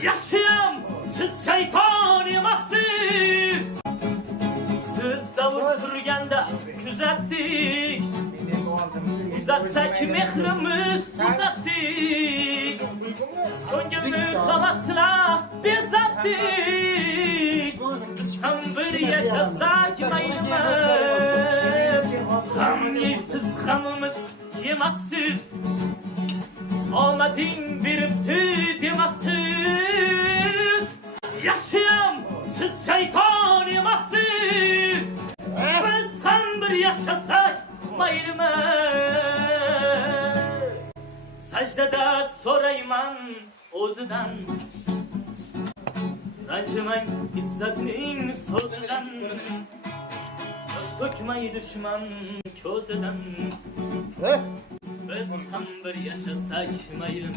Yaşayam, siz şeytan emassiz. Siz davul sürgende küzettik. Uzatsak mehrimiz uzattik. Ko'ngilni havasla bezatdik. Biz ham bir yaşasak maylimi. Ham yeysiz hamimiz yemassiz. Omading beribdi demassiz. Yaşayam, siz şeytan emassiz. Biz ham bir yaşasak maylimi. Sajdada so'rayman o'zidan, ranjimang izzatning so'zidan. Yosh to'kmay dushman ko'zidan. Biz ham bir yaşasak maylimi.